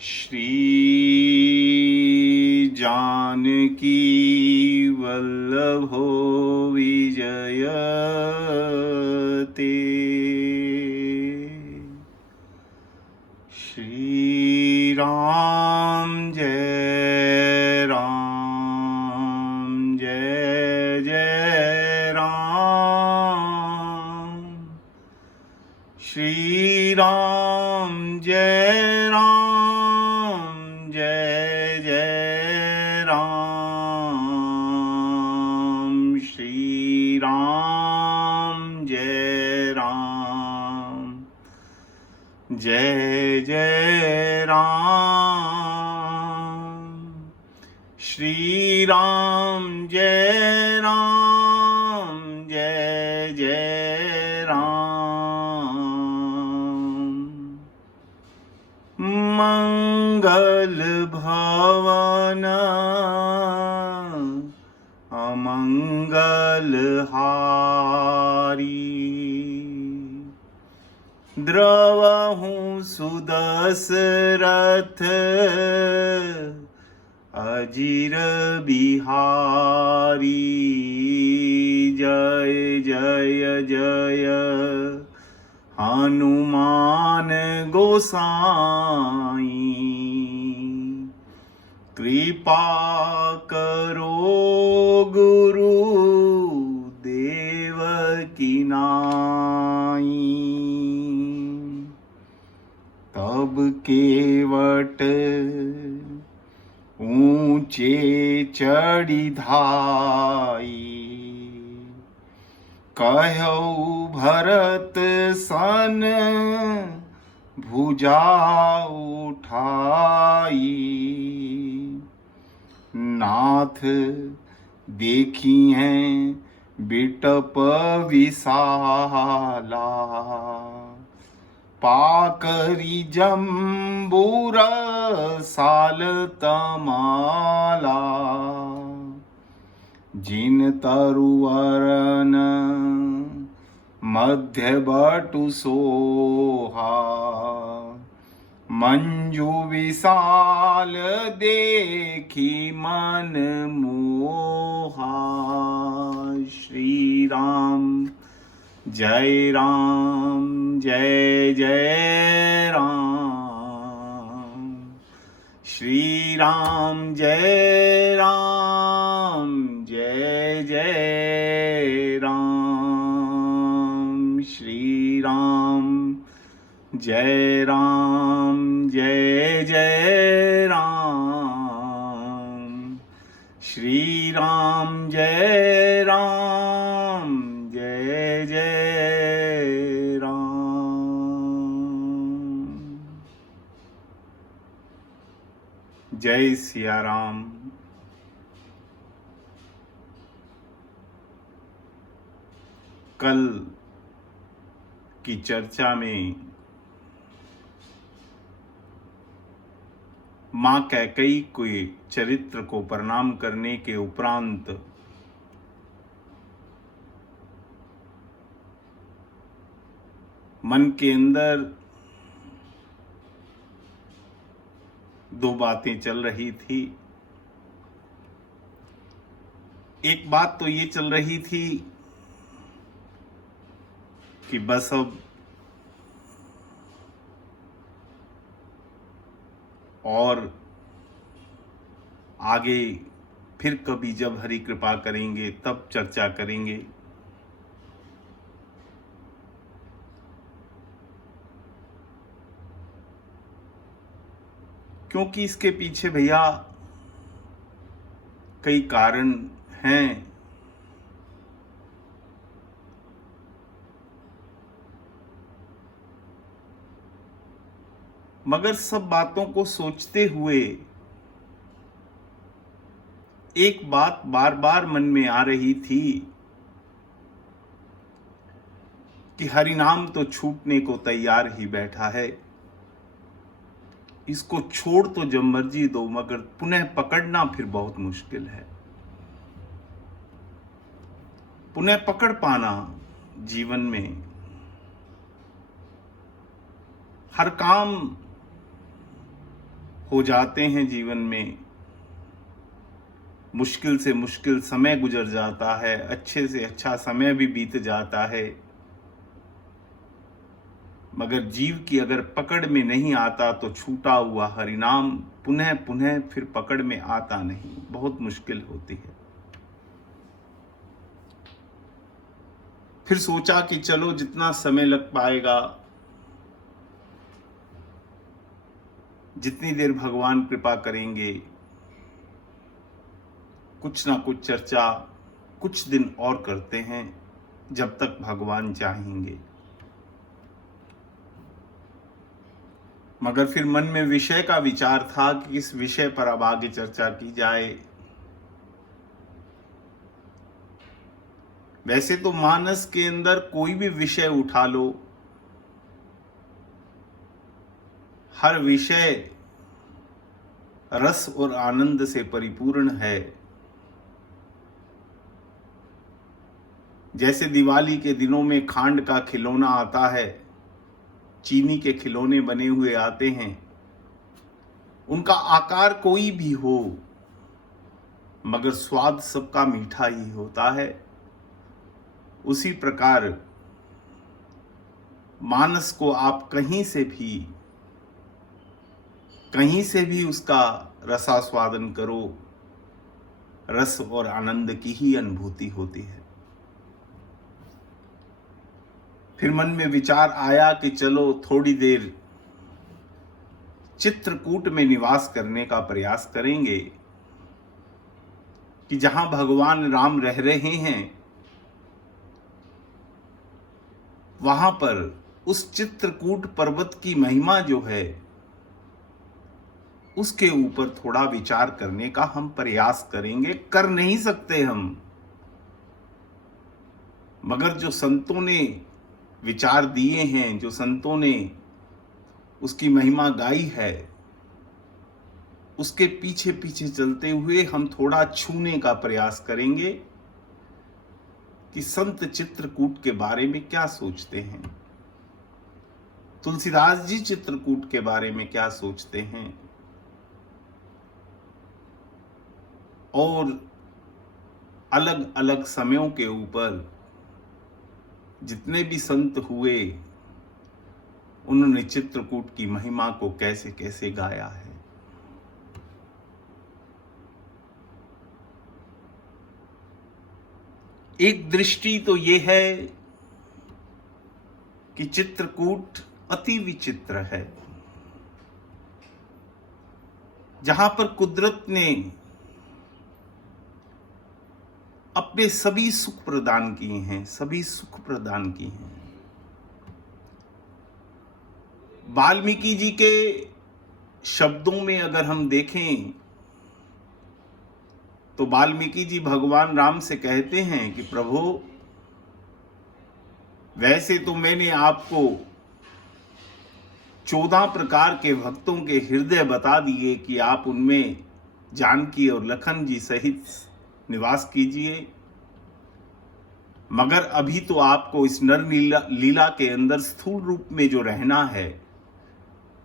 श्री जानकी वल्लभो विजयते। श्री राम जय राम जय जय राम। श्री राम जय राम जय जय राम। श्री राम जय राम जय जय राम। श्री राम जय राम जय जय राम। मंगल भवन अमंगल हारी। द्रवहूँ सुदशरथ अजीर बिहारी। जय जय जय हनुमान गोसाई। कृपा करो गुरु देव की नाई। तब केवट ऊंचे चढ़ी धाई। कहऊ भरत सन भुजा उठाई। नाथ देखी हैं बिटप विशाला। पाकरी जम्बूर साल तमाला। जिन तरुवरन मध्य बटु सोहा। मंजू विशाल देखी मन मोहा। श्री राम जय राम जय जय राम। श्री राम जय राम जय जय राम। श्री राम जय राम जय जय राम। श्री राम जय राम जय जय राम। जय सिया राम। कल की चर्चा में मां कैकेयी के चरित्र को प्रणाम करने के उपरांत मन के अंदर दो बातें चल रही थी। एक बात तो ये चल रही थी कि बस अब और आगे फिर कभी जब हरि कृपा करेंगे तब चर्चा करेंगे। क्योंकि इसके पीछे भैया कई कारण हैं। मगर सब बातों को सोचते हुए एक बात बार बार मन में आ रही थी कि हरिनाम तो छूटने को तैयार ही बैठा है। इसको छोड़ तो जब मर्जी दो, मगर पुनः पकड़ना फिर बहुत मुश्किल है। पुनः पकड़ पाना जीवन में हर काम हो जाते हैं जीवन में, मुश्किल से मुश्किल समय गुजर जाता है, अच्छे से अच्छा समय भी बीत जाता है, मगर जीव की अगर पकड़ में नहीं आता तो छूटा हुआ हरिनाम पुनः पुनः फिर पकड़ में आता नहीं, बहुत मुश्किल होती है। फिर सोचा कि चलो जितना समय लग पाएगा, जितनी देर भगवान कृपा करेंगे, कुछ ना कुछ चर्चा कुछ दिन और करते हैं, जब तक भगवान चाहेंगे। मगर फिर मन में विषय का विचार था कि किस विषय पर अब आगे चर्चा की जाए। वैसे तो मानस के अंदर कोई भी विषय उठा लो, हर विषय रस और आनंद से परिपूर्ण है। जैसे दिवाली के दिनों में खांड का खिलौना आता है, चीनी के खिलौने बने हुए आते हैं, उनका आकार कोई भी हो मगर स्वाद सबका मीठा ही होता है। उसी प्रकार मानस को आप कहीं से भी उसका रसास्वादन करो, रस और आनंद की ही अनुभूति होती है। फिर मन में विचार आया कि चलो थोड़ी देर चित्रकूट में निवास करने का प्रयास करेंगे, कि जहां भगवान राम रह रहे हैं वहां पर उस चित्रकूट पर्वत की महिमा जो है उसके ऊपर थोड़ा विचार करने का हम प्रयास करेंगे। कर नहीं सकते हम, मगर जो संतों ने विचार दिए हैं, जो संतों ने उसकी महिमा गाई है, उसके पीछे पीछे चलते हुए हम थोड़ा छूने का प्रयास करेंगे कि संत चित्रकूट के बारे में क्या सोचते हैं, तुलसीदास जी चित्रकूट के बारे में क्या सोचते हैं, और अलग अलग समयों के ऊपर जितने भी संत हुए उन्होंने चित्रकूट की महिमा को कैसे कैसे गाया है। एक दृष्टि तो ये है कि चित्रकूट अति विचित्र है, जहां पर कुदरत ने अपने सभी सुख प्रदान किए हैं, सभी सुख प्रदान किए हैं। वाल्मीकि जी के शब्दों में अगर हम देखें तो वाल्मीकि जी भगवान राम से कहते हैं कि प्रभु, वैसे तो मैंने आपको 14 प्रकार के भक्तों के हृदय बता दिए कि आप उनमें जानकी और लखन जी सहित निवास कीजिए, मगर अभी तो आपको इस नर लीला के अंदर स्थूल रूप में जो रहना है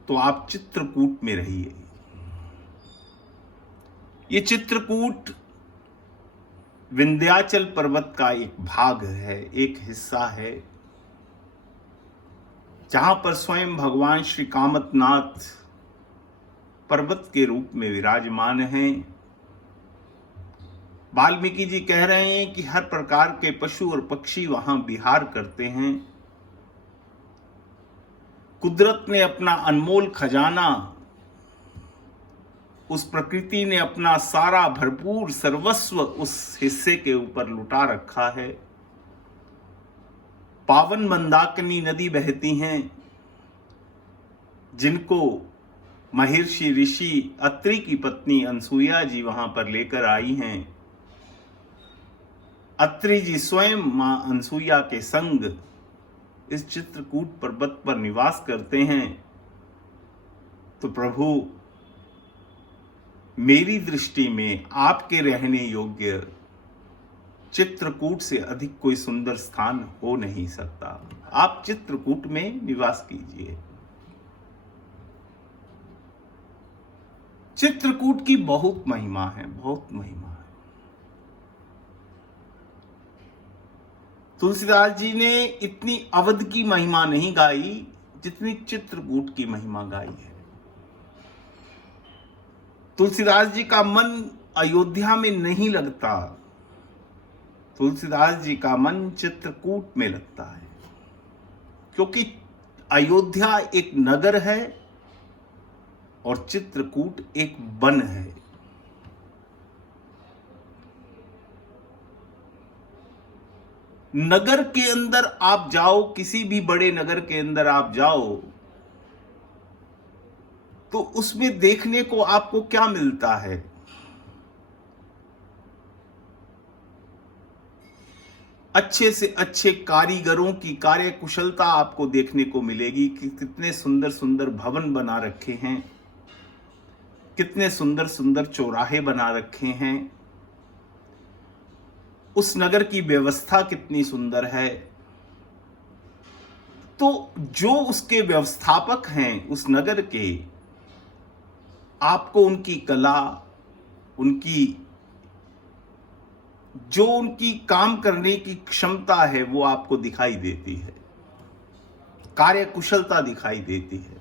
तो आप चित्रकूट में रहिए। ये चित्रकूट विंध्याचल पर्वत का एक भाग है, एक हिस्सा है, जहां पर स्वयं भगवान श्री कामतनाथ पर्वत के रूप में विराजमान हैं। वाल्मीकि जी कह रहे हैं कि हर प्रकार के पशु और पक्षी वहां विहार करते हैं। कुदरत ने अपना अनमोल खजाना, उस प्रकृति ने अपना सारा भरपूर सर्वस्व उस हिस्से के ऊपर लुटा रखा है। पावन मंदाकिनी नदी बहती हैं, जिनको महर्षि ऋषि अत्रि की पत्नी अनसुईया जी वहां पर लेकर आई हैं। अत्रि जी स्वयं मां अनसुईया के संग इस चित्रकूट पर्वत पर निवास करते हैं। तो प्रभु, मेरी दृष्टि में आपके रहने योग्य चित्रकूट से अधिक कोई सुंदर स्थान हो नहीं सकता। आप चित्रकूट में निवास कीजिए। चित्रकूट की बहुत महिमा है, बहुत महिमा है। तुलसीदास जी ने इतनी अवध की महिमा नहीं गाई जितनी चित्रकूट की महिमा गाई है। तुलसीदास जी का मन अयोध्या में नहीं लगता, तुलसीदास जी का मन चित्रकूट में लगता है, क्योंकि अयोध्या एक नगर है और चित्रकूट एक वन है। नगर के अंदर आप जाओ, किसी भी बड़े नगर के अंदर आप जाओ, तो उसमें देखने को आपको क्या मिलता है? अच्छे से अच्छे कारीगरों की कार्यकुशलता आपको देखने को मिलेगी कि कितने सुंदर सुंदर भवन बना रखे हैं, कितने सुंदर सुंदर चौराहे बना रखे हैं, उस नगर की व्यवस्था कितनी सुंदर है। तो जो उसके व्यवस्थापक हैं उस नगर के, आपको उनकी कला, उनकी जो उनकी काम करने की क्षमता है वो आपको दिखाई देती है, कार्यकुशलता दिखाई देती है।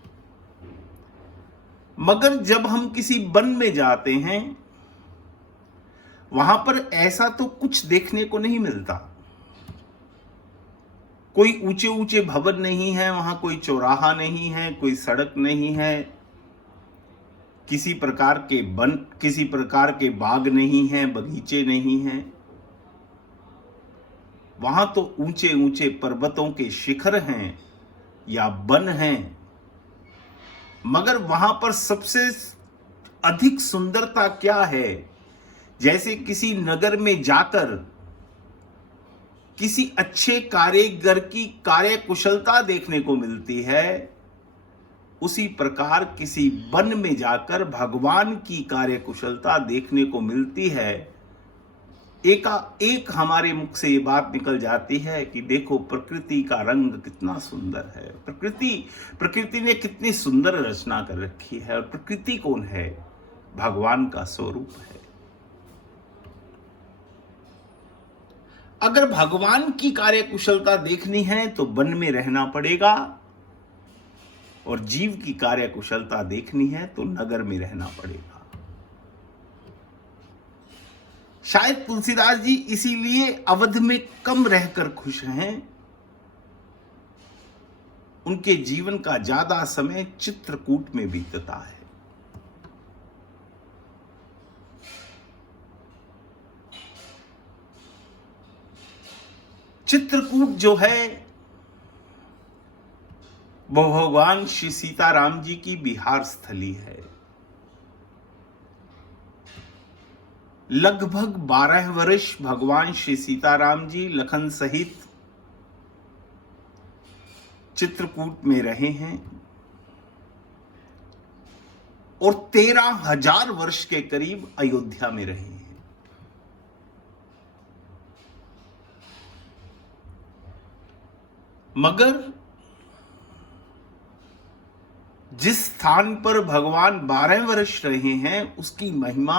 मगर जब हम किसी वन में जाते हैं, वहां पर ऐसा तो कुछ देखने को नहीं मिलता। कोई ऊंचे ऊंचे भवन नहीं है वहां, कोई चौराहा नहीं है, कोई सड़क नहीं है, किसी प्रकार के बाग नहीं है, बगीचे नहीं हैं। वहां तो ऊंचे ऊंचे पर्वतों के शिखर हैं या वन हैं, मगर वहां पर सबसे अधिक सुंदरता क्या है? जैसे किसी नगर में जाकर किसी अच्छे कारीगर की कार्यकुशलता देखने को मिलती है, उसी प्रकार किसी वन में जाकर भगवान की कार्यकुशलता देखने को मिलती है। एक हमारे मुख से ये बात निकल जाती है कि देखो प्रकृति का रंग कितना सुंदर है, प्रकृति ने कितनी सुंदर रचना कर रखी है। और प्रकृति कौन है? भगवान का स्वरूप है। अगर भगवान की कार्यकुशलता देखनी है तो वन में रहना पड़ेगा, और जीव की कार्यकुशलता देखनी है तो नगर में रहना पड़ेगा। शायद तुलसीदास जी इसीलिए अवध में कम रहकर खुश हैं। उनके जीवन का ज्यादा समय चित्रकूट में बीतता है। चित्रकूट जो है वो भगवान श्री सीताराम जी की विहार स्थली है। लगभग 12 वर्ष भगवान श्री सीताराम जी लखन सहित चित्रकूट में रहे हैं और 13,000 वर्ष के करीब अयोध्या में रहे हैं। मगर जिस स्थान पर भगवान 12 वर्ष रहे हैं उसकी महिमा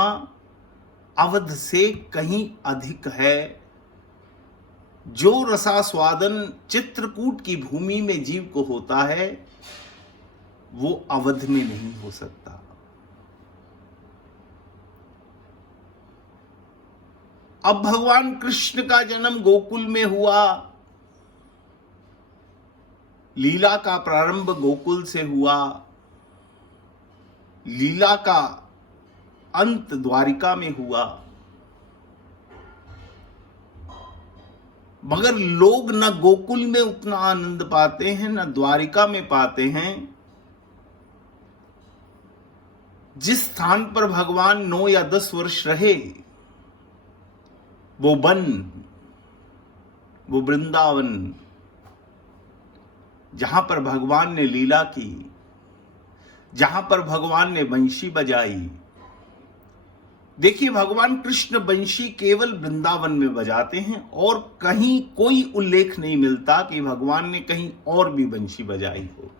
अवध से कहीं अधिक है। जो रसास्वादन चित्रकूट की भूमि में जीव को होता है वो अवध में नहीं हो सकता। अब भगवान कृष्ण का जन्म गोकुल में हुआ, लीला का प्रारंभ गोकुल से हुआ, लीला का अंत द्वारिका में हुआ। मगर लोग न गोकुल में उतना आनंद पाते हैं न द्वारिका में पाते हैं। जिस स्थान पर भगवान 9 या 10 वर्ष रहे वो वन, वो वृंदावन, जहां पर भगवान ने लीला की, जहां पर भगवान ने बंशी बजाई। देखिए भगवान कृष्ण बंशी केवल वृंदावन में बजाते हैं और कहीं कोई उल्लेख नहीं मिलता कि भगवान ने कहीं और भी बंशी बजाई हो।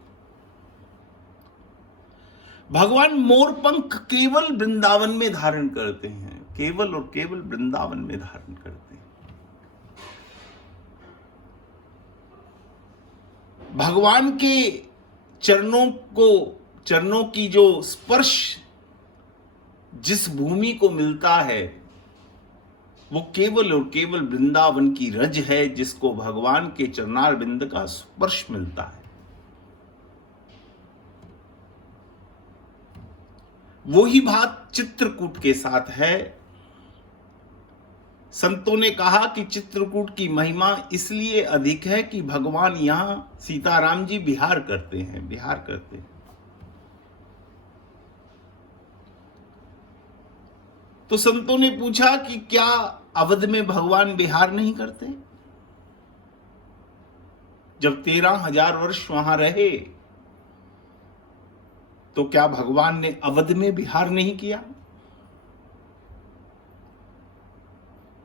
भगवान मोरपंख केवल वृंदावन में धारण करते हैं, केवल और केवल वृंदावन में धारण करते हैं। भगवान के चरणों की जो स्पर्श जिस भूमि को मिलता है वो केवल और केवल वृंदावन की रज है, जिसको भगवान के चरणार बिंद का स्पर्श मिलता है। वही बात चित्रकूट के साथ है। संतों ने कहा कि चित्रकूट की महिमा इसलिए अधिक है कि भगवान यहां सीताराम जी विहार करते हैं। तो संतों ने पूछा कि क्या अवध में भगवान विहार नहीं करते? जब 13,000 वर्ष वहां रहे तो क्या भगवान ने अवध में विहार नहीं किया?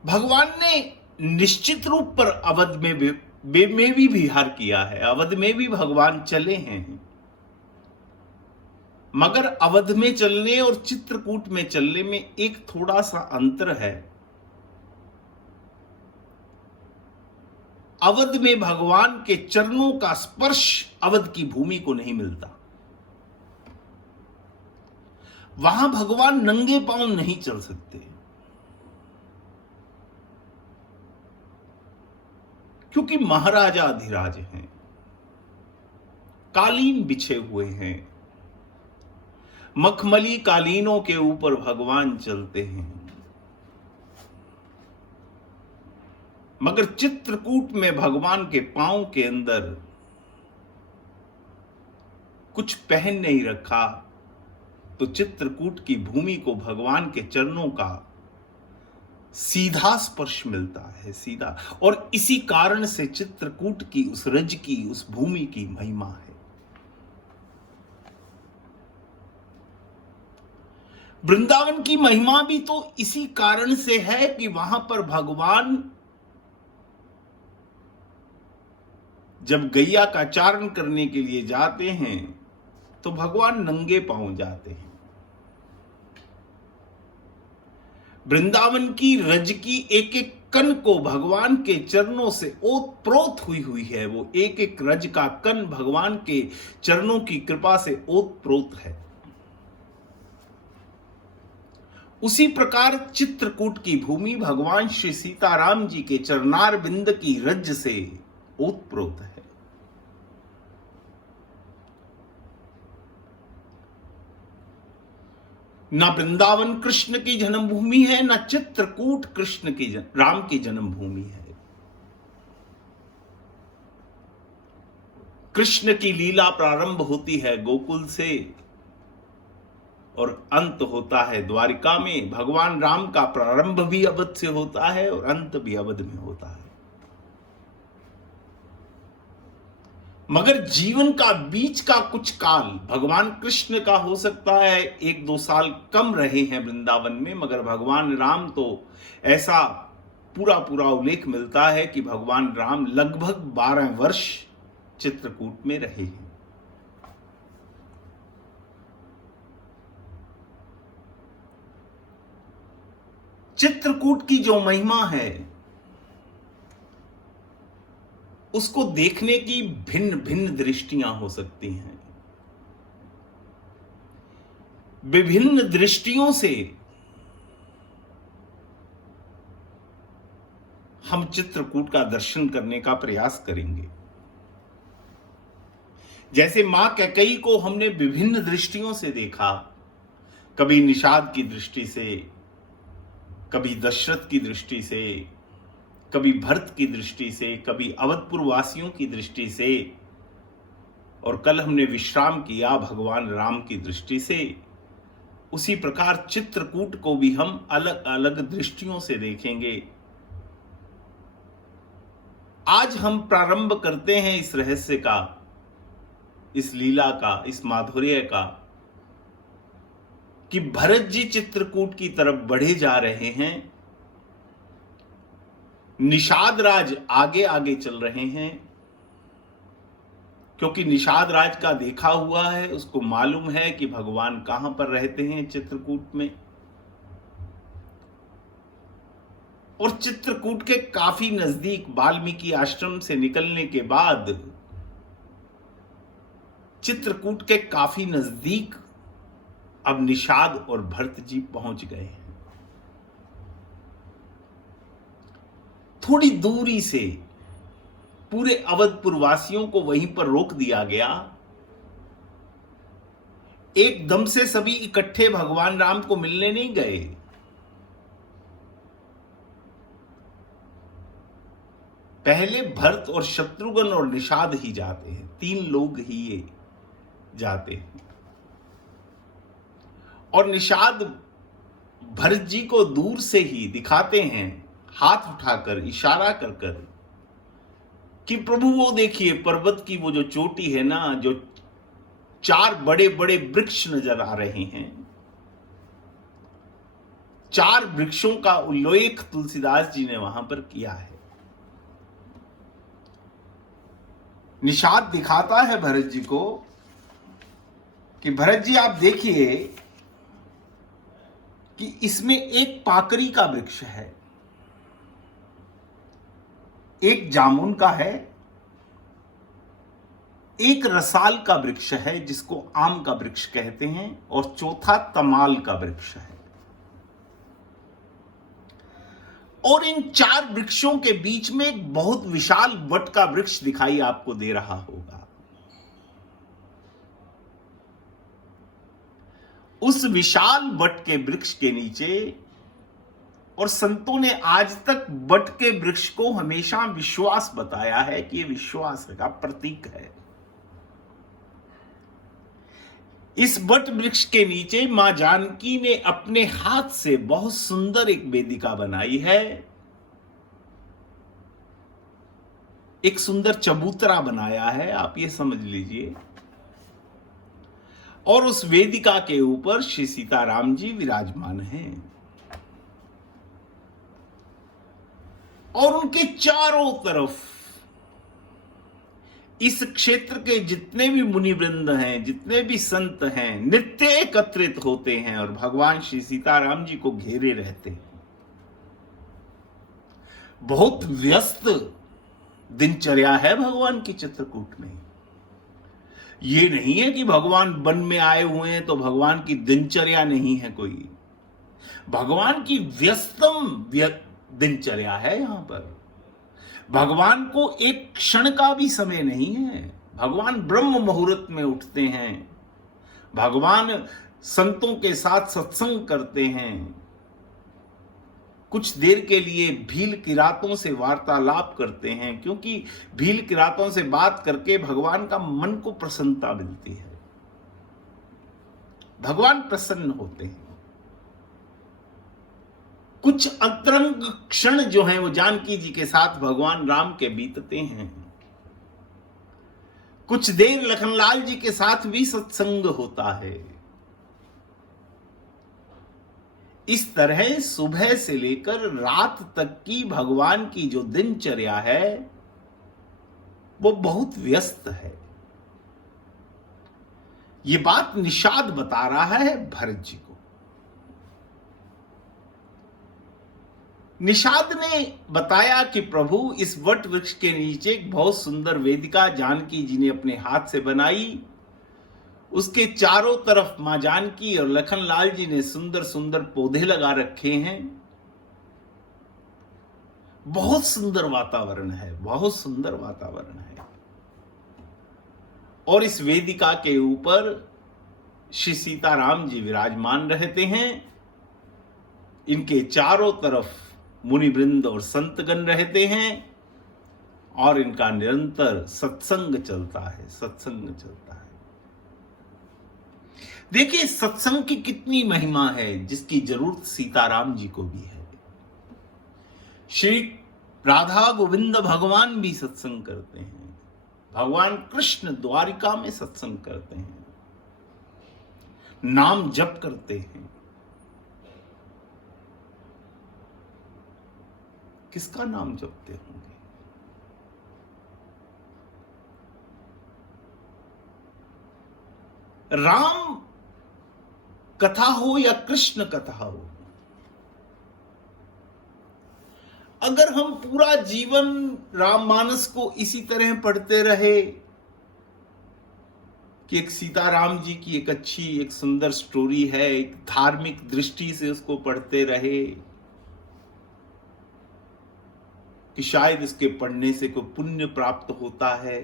भगवान ने निश्चित रूप पर अवध में भी विहार किया है, अवध में भी भगवान चले हैं। मगर अवध में चलने और चित्रकूट में चलने में एक थोड़ा सा अंतर है। अवध में भगवान के चरणों का स्पर्श अवध की भूमि को नहीं मिलता। वहां भगवान नंगे पांव नहीं चल सकते, क्योंकि महाराजा अधिराज हैं, कालीन बिछे हुए हैं, मखमली कालीनों के ऊपर भगवान चलते हैं। मगर चित्रकूट में भगवान के पांव के अंदर कुछ पहन नहीं रखा, तो चित्रकूट की भूमि को भगवान के चरणों का सीधा स्पर्श मिलता है, सीधा। और इसी कारण से चित्रकूट की उस रज की, उस भूमि की महिमा है। वृंदावन की महिमा भी तो इसी कारण से है कि वहां पर भगवान जब गैया का चारण करने के लिए जाते हैं तो भगवान नंगे पांव जाते हैं। वृंदावन की रज की एक एक कण को भगवान के चरणों से ओतप्रोत हुई है। वो एक एक रज का कण भगवान के चरणों की कृपा से ओतप्रोत है। उसी प्रकार चित्रकूट की भूमि भगवान श्री सीताराम जी के चरणार बिंद की रज से ओतप्रोत है। ना वृंदावन कृष्ण की जन्मभूमि है, ना चित्रकूट कृष्ण की राम की जन्मभूमि है। कृष्ण की लीला प्रारंभ होती है गोकुल से और अंत होता है द्वारिका में। भगवान राम का प्रारंभ भी अवध से होता है और अंत भी अवध में होता है। मगर जीवन का बीच का कुछ काल भगवान कृष्ण का हो सकता है 1-2 साल कम रहे हैं वृंदावन में, मगर भगवान राम तो ऐसा पूरा उल्लेख मिलता है कि भगवान राम लगभग 12 वर्ष चित्रकूट में रहे हैं। चित्रकूट की जो महिमा है उसको देखने की भिन्न भिन्न दृष्टियां हो सकती हैं। विभिन्न दृष्टियों से हम चित्रकूट का दर्शन करने का प्रयास करेंगे। जैसे मां कैकेयी को हमने विभिन्न दृष्टियों से देखा, कभी निषाद की दृष्टि से, कभी दशरथ की दृष्टि से, कभी भरत की दृष्टि से, कभी अवधपुर वासियों की दृष्टि से, और कल हमने विश्राम किया भगवान राम की दृष्टि से। उसी प्रकार चित्रकूट को भी हम अलग अलग दृष्टियों से देखेंगे। आज हम प्रारंभ करते हैं इस रहस्य का, इस लीला का, इस माधुर्य का, कि भरत जी चित्रकूट की तरफ बढ़े जा रहे हैं, निषाद राज आगे आगे चल रहे हैं, क्योंकि निषाद राज का देखा हुआ है, उसको मालूम है कि भगवान कहां पर रहते हैं चित्रकूट में। और चित्रकूट के काफी नजदीक वाल्मीकि आश्रम से निकलने के बाद चित्रकूट के काफी नजदीक अब निषाद और भरत जी पहुंच गए हैं। थोड़ी दूरी से पूरे अवधपुर वासियों को वहीं पर रोक दिया गया। एकदम से सभी इकट्ठे भगवान राम को मिलने नहीं गए। पहले भरत और शत्रुघ्न और निषाद ही जाते हैं, 3 लोग ही ये जाते हैं। और निषाद भरत जी को दूर से ही दिखाते हैं, हाथ उठाकर इशारा कर कर कि प्रभु वो देखिए पर्वत की वो जो चोटी है ना, जो 4 बड़े बड़े वृक्ष नजर आ रहे हैं। 4 वृक्षों का उल्लेख तुलसीदास जी ने वहां पर किया है। निषाद दिखाता है भरत जी को कि भरत जी आप देखिए कि इसमें एक पाकरी का वृक्ष है, एक जामुन का है, एक रसाल का वृक्ष है जिसको आम का वृक्ष कहते हैं, और चौथा तमाल का वृक्ष है। और इन 4 वृक्षों के बीच में एक बहुत विशाल वट का वृक्ष दिखाई आपको दे रहा होगा। उस विशाल वट के वृक्ष के नीचे, और संतों ने आज तक वट के वृक्ष को हमेशा विश्वास बताया है कि यह विश्वास का प्रतीक है। इस वट वृक्ष के नीचे मां जानकी ने अपने हाथ से बहुत सुंदर एक वेदिका बनाई है, एक सुंदर चबूतरा बनाया है, आप ये समझ लीजिए। और उस वेदिका के ऊपर श्री सीताराम जी विराजमान हैं, और उनके चारों तरफ इस क्षेत्र के जितने भी मुनिवृंद हैं, जितने भी संत हैं, नित्य एकत्रित होते हैं और भगवान श्री सीताराम जी को घेरे रहते हैं। बहुत व्यस्त दिनचर्या है भगवान की चित्रकूट में। ये नहीं है कि भगवान वन में आए हुए हैं तो भगवान की दिनचर्या नहीं है कोई। भगवान की व्यस्तम दिनचर्या है यहां पर। भगवान को एक क्षण का भी समय नहीं है। भगवान ब्रह्म मुहूर्त में उठते हैं, भगवान संतों के साथ सत्संग करते हैं, कुछ देर के लिए भील किरातों से वार्तालाप करते हैं, क्योंकि भील किरातों से बात करके भगवान का मन को प्रसन्नता मिलती है, भगवान प्रसन्न होते हैं। कुछ अंतरंग क्षण जो हैं वो जानकी जी के साथ भगवान राम के बीतते हैं। कुछ देर लखनलाल जी के साथ भी सत्संग होता है। इस तरह सुबह से लेकर रात तक की भगवान की जो दिनचर्या है वो बहुत व्यस्त है। ये बात निषाद बता रहा है भरत जी को। निषाद ने बताया कि प्रभु इस वट वृक्ष के नीचे एक बहुत सुंदर वेदिका जानकी जी ने अपने हाथ से बनाई। उसके चारों तरफ मां जानकी और लखनलाल जी ने सुंदर सुंदर पौधे लगा रखे हैं। बहुत सुंदर वातावरण है, बहुत सुंदर वातावरण है। और इस वेदिका के ऊपर श्री सीताराम जी विराजमान रहते हैं। इनके चारों तरफ मुनिवृंद और संतगण रहते हैं और इनका निरंतर सत्संग चलता है, सत्संग चलता है। देखिए सत्संग की कितनी महिमा है जिसकी जरूरत सीताराम जी को भी है। श्री राधा गोविंद भगवान भी सत्संग करते हैं, भगवान कृष्ण द्वारिका में सत्संग करते हैं, नाम जप करते हैं। किसका नाम जपते होंगे? राम कथा हो या कृष्ण कथा हो, अगर हम पूरा जीवन राममानस को इसी तरह पढ़ते रहे कि एक सीताराम जी की एक अच्छी एक सुंदर स्टोरी है, एक धार्मिक दृष्टि से उसको पढ़ते रहे कि शायद इसके पढ़ने से कोई पुण्य प्राप्त होता है,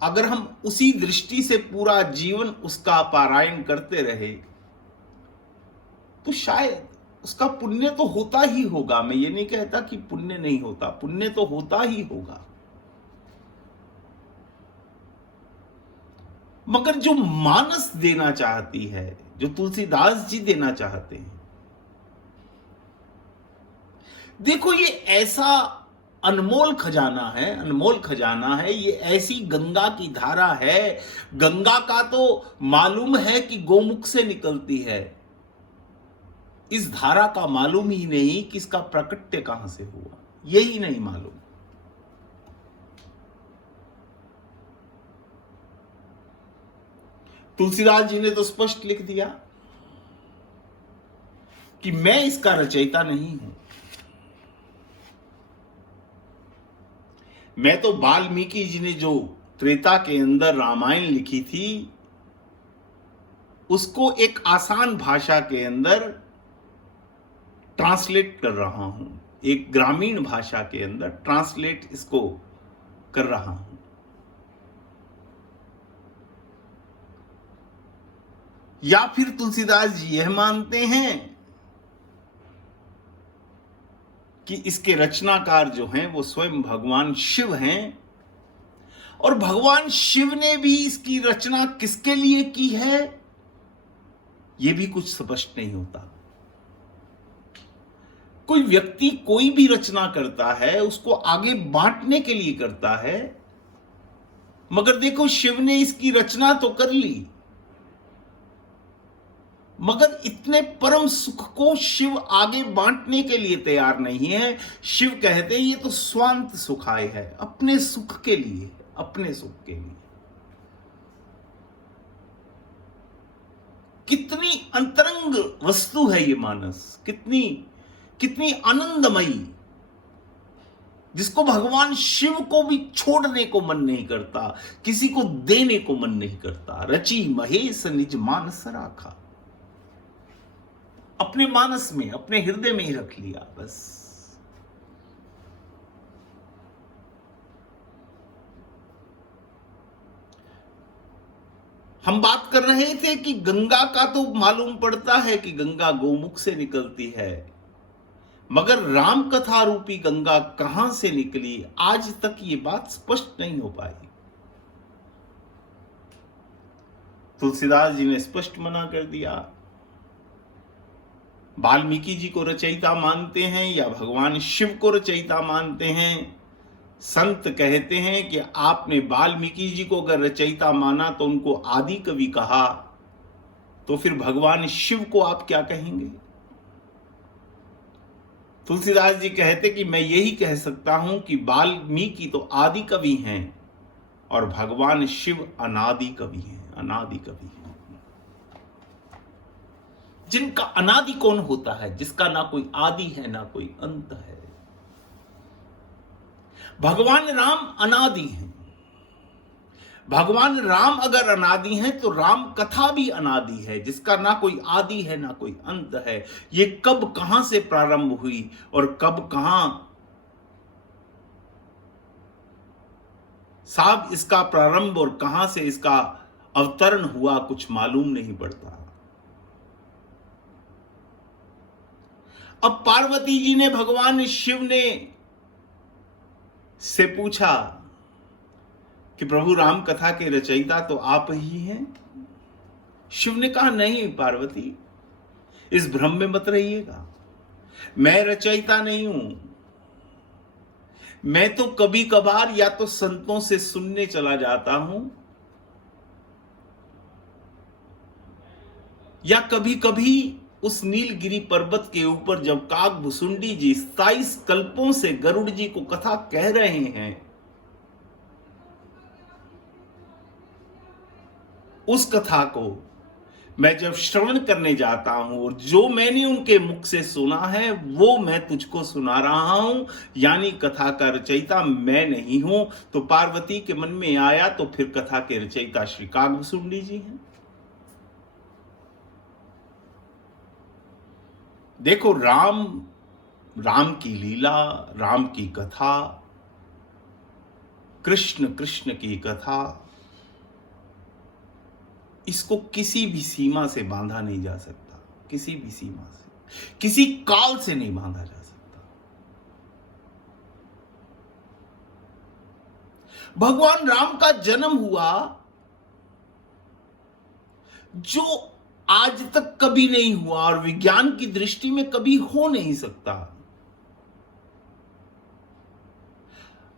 अगर हम उसी दृष्टि से पूरा जीवन उसका पारायण करते रहे तो शायद उसका पुण्य तो होता ही होगा। मैं ये नहीं कहता कि पुण्य नहीं होता, पुण्य तो होता ही होगा, मगर जो मानस देना चाहती है, जो तुलसीदास जी देना चाहते हैं, देखो ये ऐसा अनमोल खजाना है, अनमोल खजाना है, ये ऐसी गंगा की धारा है। गंगा का तो मालूम है कि गोमुख से निकलती है, इस धारा का मालूम ही नहीं कि इसका प्राकट्य कहां से हुआ, यही नहीं मालूम। तुलसीदास जी ने तो स्पष्ट लिख दिया कि मैं इसका रचयिता नहीं हूं, मैं तो वाल्मीकि जी ने जो त्रेता के अंदर रामायण लिखी थी उसको एक आसान भाषा के अंदर ट्रांसलेट कर रहा हूं, एक ग्रामीण भाषा के अंदर ट्रांसलेट इसको कर रहा हूं। या फिर तुलसीदास जी यह मानते हैं कि इसके रचनाकार जो हैं वो स्वयं भगवान शिव हैं, और भगवान शिव ने भी इसकी रचना किसके लिए की है यह भी कुछ स्पष्ट नहीं होता। कोई व्यक्ति कोई भी रचना करता है उसको आगे बांटने के लिए करता है, मगर देखो शिव ने इसकी रचना तो कर ली, मगर इतने परम सुख को शिव आगे बांटने के लिए तैयार नहीं है। शिव कहते हैं ये तो स्वांत सुखाय है, अपने सुख के लिए, अपने सुख के लिए। कितनी अंतरंग वस्तु है ये मानस, कितनी कितनी आनंदमयी, जिसको भगवान शिव को भी छोड़ने को मन नहीं करता, किसी को देने को मन नहीं करता। रची महेश निज मानस राखा, अपने मानस में, अपने हृदय में ही रख लिया बस। हम बात कर रहे थे कि गंगा का तो मालूम पड़ता है कि गंगा गोमुख से निकलती है, मगर राम कथा रूपी गंगा कहां से निकली आज तक ये बात स्पष्ट नहीं हो पाई। तुलसीदास जी ने स्पष्ट मना कर दिया। वाल्मीकि जी को रचयिता मानते हैं या भगवान शिव को रचयिता मानते हैं। संत कहते हैं कि आपने वाल्मीकि जी को अगर रचयिता माना तो उनको आदि कवि कहा, तो फिर भगवान शिव को आप क्या कहेंगे। तुलसीदास जी कहते कि मैं यही कह सकता हूं कि वाल्मीकि तो आदि कवि हैं और भगवान शिव अनादि कवि हैं, अनादि कवि हैं। जिनका अनादि कौन होता है, जिसका ना कोई आदि है ना कोई अंत है। भगवान राम अनादि हैं। भगवान राम अगर अनादि हैं तो राम कथा भी अनादि है, जिसका ना कोई आदि है ना कोई अंत है। ये कब कहां से प्रारंभ हुई और कब कहां साहब इसका प्रारंभ और कहां से इसका अवतरण हुआ कुछ मालूम नहीं पड़ता। अब पार्वती जी ने भगवान शिव ने से पूछा कि प्रभु राम कथा के रचयिता तो आप ही हैं। शिव ने कहा नहीं पार्वती, इस भ्रम में मत रहिएगा, मैं रचयिता नहीं हूं। मैं तो कभी कभार या तो संतों से सुनने चला जाता हूं या कभी कभी उस नीलगिरी पर्वत के ऊपर जब काकभुसुंडी जी 27 कल्पों से गरुड़ जी को कथा कह रहे हैं उस कथा को मैं जब श्रवण करने जाता हूं और जो मैंने उनके मुख से सुना है वो मैं तुझको सुना रहा हूं, यानी कथा का रचयिता मैं नहीं हूं। तो पार्वती के मन में आया तो फिर कथा के रचयिता श्री कागभूषुंडी जी हैं। देखो, राम की लीला, राम की कथा, कृष्ण की कथा, इसको किसी भी सीमा से बांधा नहीं जा सकता, किसी भी सीमा से, किसी काल से नहीं बांधा जा सकता। भगवान राम का जन्म हुआ जो आज तक कभी नहीं हुआ और विज्ञान की दृष्टि में कभी हो नहीं सकता।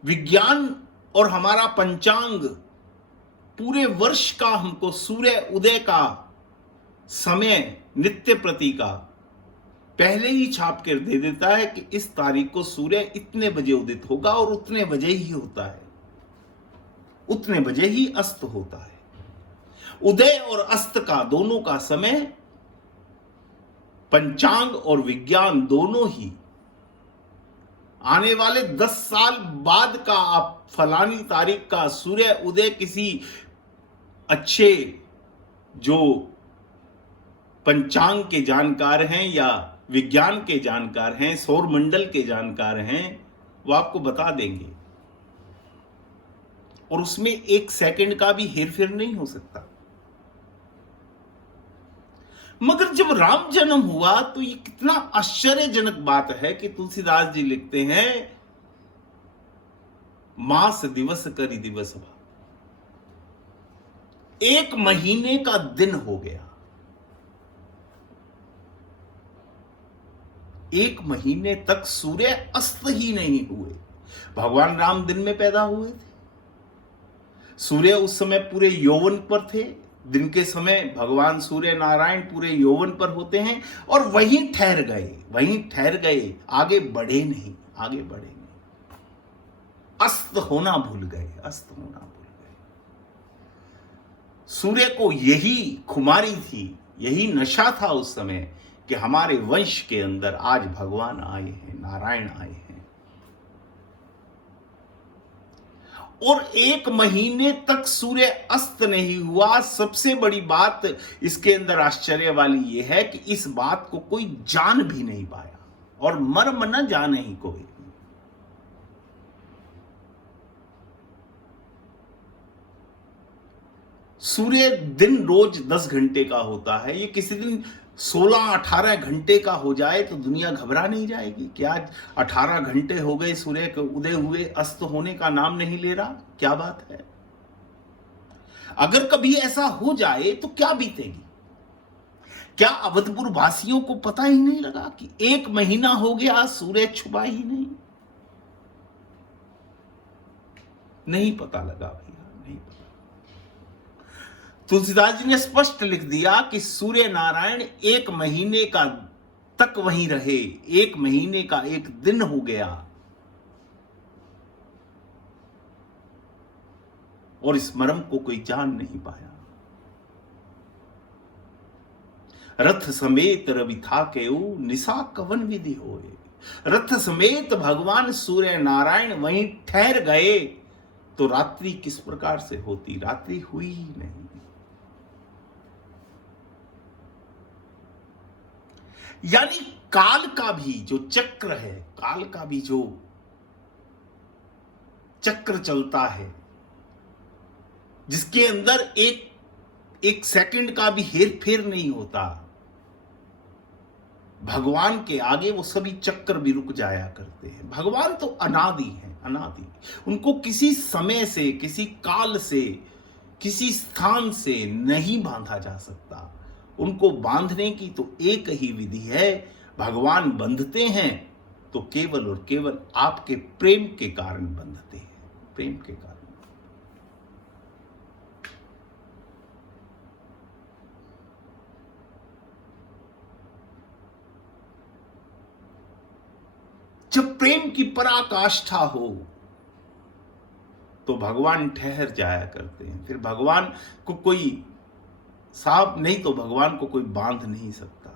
विज्ञान और हमारा पंचांग पूरे वर्ष का हमको सूर्य उदय का समय, नित्य प्रति का पहले ही छाप कर दे देता है कि इस तारीख को सूर्य इतने बजे उदित होगा और उतने बजे ही होता है, उतने बजे ही अस्त होता है। उदय और अस्त का दोनों का समय, पंचांग और विज्ञान दोनों ही आने वाले 10 साल बाद का आप फलानी तारीख का सूर्य उदय किसी अच्छे जो पंचांग के जानकार हैं या विज्ञान के जानकार हैं, सौर मंडल के जानकार हैं, वो आपको बता देंगे और उसमें 1 सेकंड का भी हेरफेर नहीं हो सकता। मगर जब राम जन्म हुआ तो ये कितना आश्चर्यजनक बात है कि तुलसीदास जी लिखते हैं, मास दिवस करी दिवस भा, 1 महीने का दिन हो गया। 1 महीने तक सूर्य अस्त ही नहीं हुए। भगवान राम दिन में पैदा हुए थे, सूर्य उस समय पूरे यौवन पर थे। दिन के समय भगवान सूर्य नारायण पूरे यौवन पर होते हैं और वहीं ठहर गए, आगे बढ़े नहीं, अस्त होना भूल गए। सूर्य को यही खुमारी थी, यही नशा था उस समय कि हमारे वंश के अंदर आज भगवान आए हैं, नारायण आए हैं। और 1 महीने तक सूर्य अस्त नहीं हुआ। सबसे बड़ी बात इसके अंदर आश्चर्य वाली यह है कि इस बात को कोई जान भी नहीं पाया और मर्म न जाने ही कोई। सूर्य दिन रोज 10 घंटे का होता है, ये किसी दिन 16-18 घंटे का हो जाए तो दुनिया घबरा नहीं जाएगी कि आज 18 घंटे हो गए सूर्य के उदय हुए, अस्त होने का नाम नहीं ले रहा, क्या बात है। अगर कभी ऐसा हो जाए तो क्या बीतेगी। क्या अवधपुर वासियों को पता ही नहीं लगा कि 1 महीना हो गया सूर्य छुपा ही नहीं पता लगा भैया, नहीं पता। तुलसीदास जी ने स्पष्ट लिख दिया कि सूर्य नारायण 1 महीने का तक वहीं रहे, 1 महीने का 1 दिन हो गया और इस मर्म को कोई जान नहीं पाया। रथ समेत रवि था केऊ, निशा कवन विधि होए। रथ समेत भगवान सूर्य नारायण वहीं ठहर गए तो रात्रि किस प्रकार से होती, रात्रि हुई ही नहीं। यानी काल का भी जो चक्र है, काल का भी जो चक्र चलता है, जिसके अंदर एक सेकंड का भी हेर फेर नहीं होता, भगवान के आगे वो सभी चक्र भी रुक जाया करते हैं। भगवान तो अनादि हैं, अनादि। उनको किसी समय से, किसी काल से, किसी स्थान से नहीं बांधा जा सकता। उनको बांधने की तो एक ही विधि है, भगवान बंधते हैं तो केवल और केवल आपके प्रेम के कारण बंधते हैं, प्रेम के कारण। जब प्रेम की पराकाष्ठा हो तो भगवान ठहर जाया करते हैं। फिर भगवान को कोई साहब, नहीं तो भगवान को कोई बांध नहीं सकता।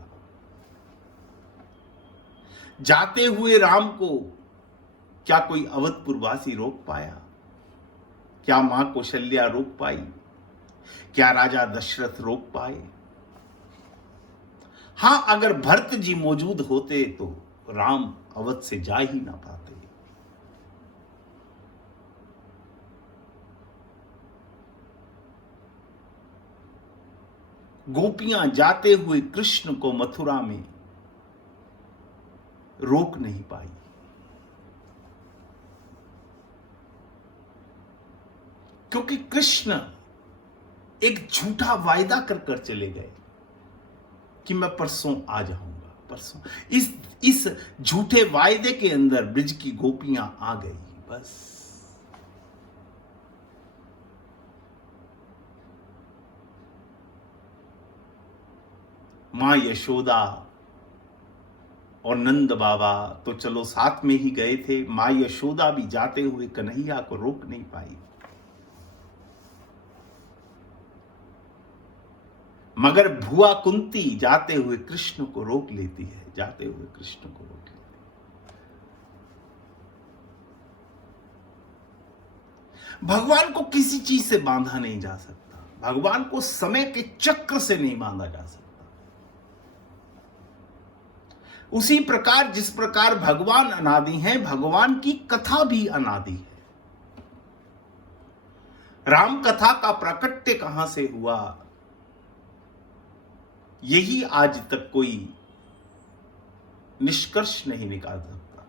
जाते हुए राम को क्या कोई अवधपुरवासी रोक पाया? क्या मां कौशल्या रोक पाई? क्या राजा दशरथ रोक पाए? हां, अगर भरत जी मौजूद होते तो राम अवध से जा ही ना पाते। गोपियां जाते हुए कृष्ण को मथुरा में रोक नहीं पाई। क्योंकि कृष्ण एक झूठा वायदा कर कर चले गए कि मैं परसों आ जाऊंगा, परसों। इस झूठे वायदे के अंदर ब्रिज की गोपियां आ गई, बस। मां यशोदा और नंद बाबा तो चलो साथ में ही गए थे, मां यशोदा भी जाते हुए कन्हैया को रोक नहीं पाई। मगर भुआ कुंती जाते हुए कृष्ण को रोक लेती है, जाते हुए कृष्ण को रोक लेती है। भगवान को किसी चीज से बांधा नहीं जा सकता, भगवान को समय के चक्र से नहीं बांधा जा सकता। उसी प्रकार जिस प्रकार भगवान अनादि हैं, भगवान की कथा भी अनादि है। राम कथा का प्राकट्य कहां से हुआ, यही आज तक कोई निष्कर्ष नहीं निकाल सकता।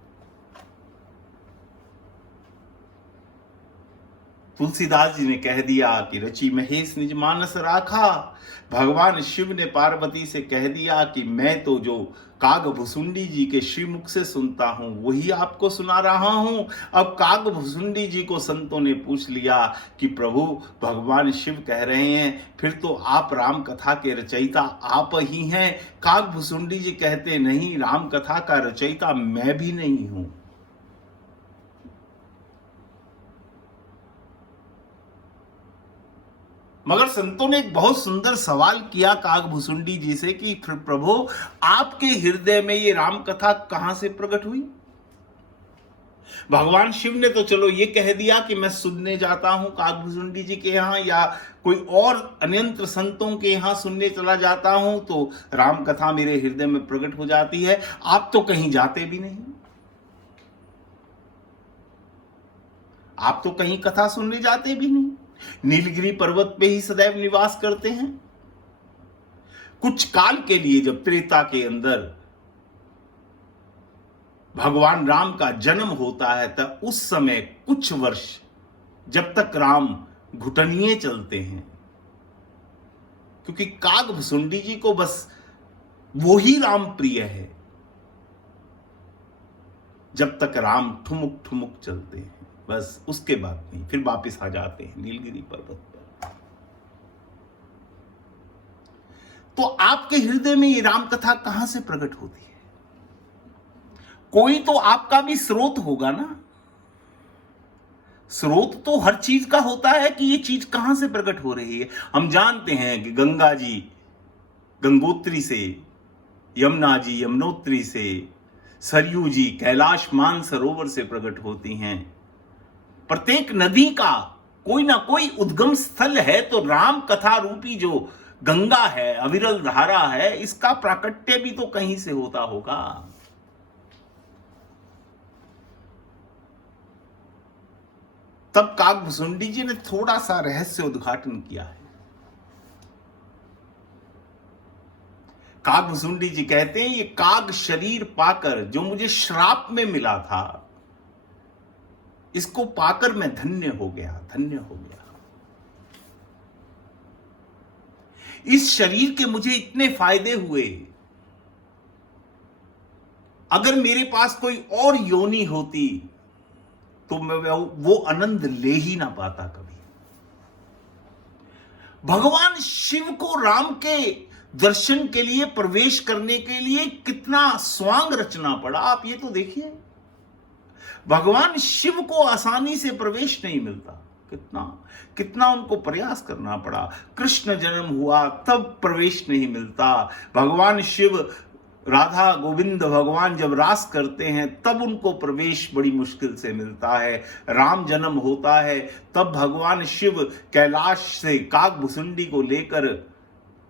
तुलसीदास जी ने कह दिया कि रचि महेश निज मानस राखा। भगवान शिव ने पार्वती से कह दिया कि मैं तो जो काग भुसुंडी जी के श्रीमुख से सुनता हूं वही आपको सुना रहा हूं। अब काग भुसुंडी जी को संतों ने पूछ लिया कि प्रभु भगवान शिव कह रहे हैं फिर तो आप राम कथा के रचयिता आप ही हैं। काग भुसुंडी जी कहते नहीं, राम कथा का रचयिता मैं भी नहीं हूं। मगर संतों ने एक बहुत सुंदर सवाल किया काग भुसुंडी जी से कि फिर प्रभु आपके हृदय में ये राम कथा कहां से प्रकट हुई? भगवान शिव ने तो चलो ये कह दिया कि मैं सुनने जाता हूं काग भुसुंडी जी के यहां या कोई और अन्यंत्र संतों के यहां सुनने चला जाता हूं तो राम कथा मेरे हृदय में प्रकट हो जाती है। आप तो कहीं जाते भी नहीं, आप तो कहीं कथा सुनने जाते भी नहीं, नीलगिरी पर्वत पे ही सदैव निवास करते हैं। कुछ काल के लिए जब त्रेता के अंदर भगवान राम का जन्म होता है तब उस समय कुछ वर्ष जब तक राम घुटनिए चलते हैं, क्योंकि काग भुसुंडी जी को बस वो ही राम प्रिय है जब तक राम ठुमुक ठुमुक चलते हैं, बस। उसके बाद नहीं, फिर वापस आ जाते हैं नीलगिरी पर्वत पर। तो आपके हृदय में ये राम कथा कहां से प्रकट होती है? कोई तो आपका भी स्रोत होगा ना। स्रोत तो हर चीज का होता है कि ये चीज कहां से प्रकट हो रही है। हम जानते हैं कि गंगा जी गंगोत्री से, यमुना जी यमुनोत्री से, सरयू जी कैलाश मानसरोवर से प्रकट होती हैं। प्रत्येक नदी का कोई ना कोई उद्गम स्थल है, तो राम कथा रूपी जो गंगा है, अविरल धारा है, इसका प्राकट्य भी तो कहीं से होता होगा। तब काग भुसुंडी जी ने थोड़ा सा रहस्य उद्घाटन किया है। काग भुसुंडी जी कहते हैं ये काग शरीर पाकर जो मुझे श्राप में मिला था, इसको पाकर मैं धन्य हो गया, धन्य हो गया। इस शरीर के मुझे इतने फायदे हुए, अगर मेरे पास कोई और योनि होती तो मैं वो आनंद ले ही ना पाता कभी। भगवान शिव को राम के दर्शन के लिए, प्रवेश करने के लिए कितना स्वांग रचना पड़ा, आप ये तो देखिए। भगवान शिव को आसानी से प्रवेश नहीं मिलता, कितना कितना उनको प्रयास करना पड़ा। कृष्ण जन्म हुआ तब प्रवेश नहीं मिलता। भगवान शिव, राधा गोविंद भगवान जब रास करते हैं तब उनको प्रवेश बड़ी मुश्किल से मिलता है। राम जन्म होता है तब भगवान शिव कैलाश से काकभुसुंडी को लेकर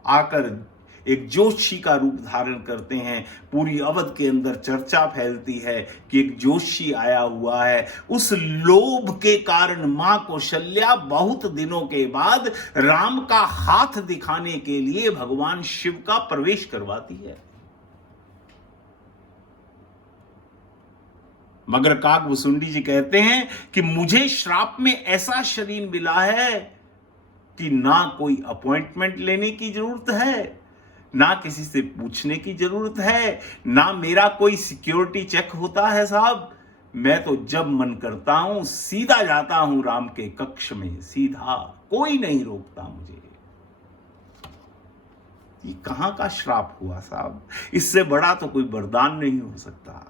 आकर एक जोशी का रूप धारण करते हैं। पूरी अवध के अंदर चर्चा फैलती है कि एक जोशी आया हुआ है। उस लोभ के कारण मां कौशल्या बहुत दिनों के बाद राम का हाथ दिखाने के लिए भगवान शिव का प्रवेश करवाती है। मगर काकभुसुंडी जी कहते हैं कि मुझे श्राप में ऐसा शरीर मिला है कि ना कोई अपॉइंटमेंट लेने की जरूरत है, ना किसी से पूछने की जरूरत है, ना मेरा कोई सिक्योरिटी चेक होता है साहब। मैं तो जब मन करता हूं सीधा जाता हूं राम के कक्ष में, सीधा, कोई नहीं रोकता मुझे। ये कहां का श्राप हुआ साहब? इससे बड़ा तो कोई वरदान नहीं हो सकता।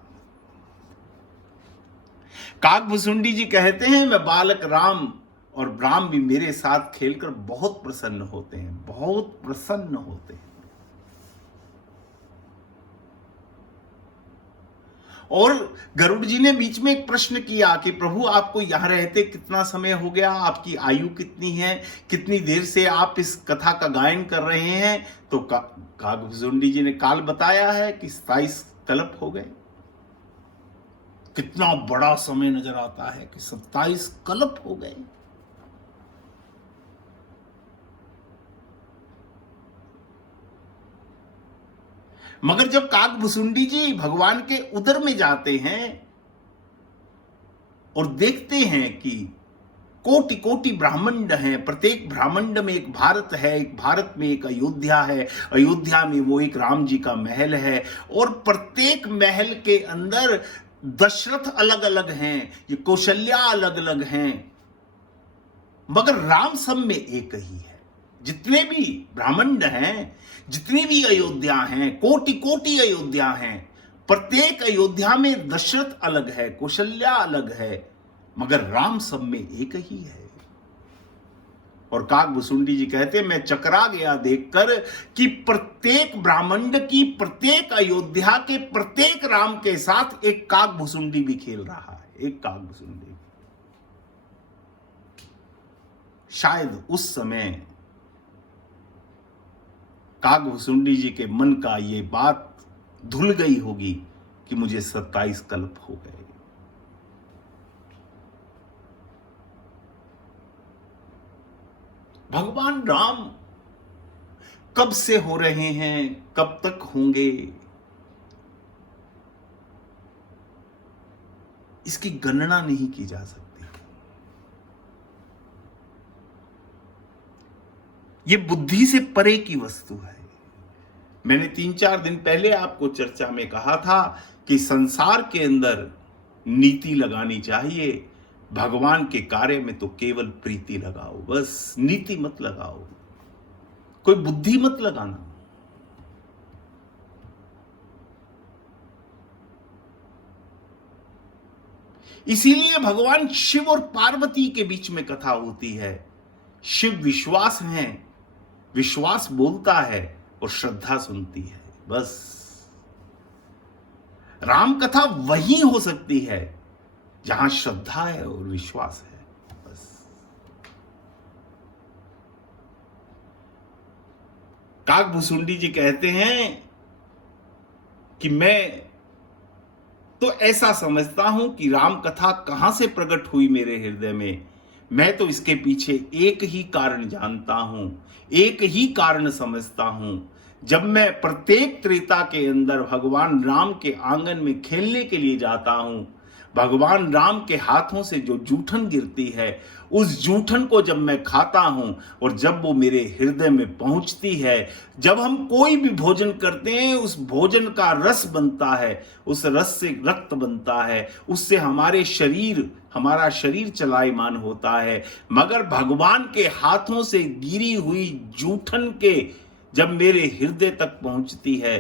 काकभुसुंडी जी कहते हैं, मैं बालक राम और राम भी मेरे साथ खेलकर बहुत प्रसन्न होते हैं, बहुत प्रसन्न होते हैं। और गरुड़ जी ने बीच में एक प्रश्न किया कि प्रभु आपको यहां रहते कितना समय हो गया, आपकी आयु कितनी है, कितनी देर से आप इस कथा का गायन कर रहे हैं? तो काकभुसुंडी जी ने काल बताया है कि 27 कल्प हो गए। कितना बड़ा समय नजर आता है कि 27 कल्प हो गए। मगर जब काकभुसुंडी जी भगवान के उदर में जाते हैं और देखते हैं कि कोटि कोटि ब्रह्मांड हैं, प्रत्येक ब्रह्मांड में एक भारत है, एक भारत में एक अयोध्या है, अयोध्या में वो एक राम जी का महल है, और प्रत्येक महल के अंदर दशरथ अलग अलग हैं, ये कौशल्या अलग अलग हैं, मगर राम सब में एक ही है। जितने भी ब्रह्मांड हैं, जितनी भी अयोध्या हैं, कोटि कोटि अयोध्या हैं, प्रत्येक अयोध्या में दशरथ अलग है, कौशल्या अलग है, मगर राम सब में एक ही है। और काकभुसुंडी जी कहते हैं, मैं चकरा गया देखकर कि प्रत्येक ब्रह्मांड की, प्रत्येक अयोध्या के प्रत्येक राम के साथ एक काकभुसुंडी भी खेल रहा है, एक काकभुसुंडी। शायद उस समय काकभुसुंडी जी के मन का ये बात धुल गई होगी कि मुझे 27 कल्प हो गए। भगवान राम कब से हो रहे हैं, कब तक होंगे, इसकी गणना नहीं की जा सकती। ये बुद्धि से परे की वस्तु है। मैंने 3-4 दिन पहले आपको चर्चा में कहा था कि संसार के अंदर नीति लगानी चाहिए, भगवान के कार्य में तो केवल प्रीति लगाओ, बस नीति मत लगाओ, कोई बुद्धि मत लगाना। इसीलिए भगवान शिव और पार्वती के बीच में कथा होती है। शिव विश्वास है, विश्वास बोलता है और श्रद्धा सुनती है, बस। राम कथा वही हो सकती है जहां श्रद्धा है और विश्वास है, बस। काकभुसुंडी जी कहते हैं कि मैं तो ऐसा समझता हूं कि राम कथा कहां से प्रकट हुई मेरे हृदय में, मैं तो इसके पीछे एक ही कारण जानता हूं, एक ही कारण समझता हूं। जब मैं प्रत्येक त्रेता के अंदर भगवान राम के आंगन में खेलने के लिए जाता हूं, भगवान राम के हाथों से जो जूठन गिरती है, उस जूठन को जब मैं खाता हूं और जब वो मेरे हृदय में पहुंचती है, जब हम कोई भी भोजन करते हैं, उस भोजन का रस बनता है, उस रस से रक्त बनता है, उससे हमारा शरीर चलायमान होता है। मगर भगवान के हाथों से गिरी हुई जूठन के जब मेरे हृदय तक पहुंचती है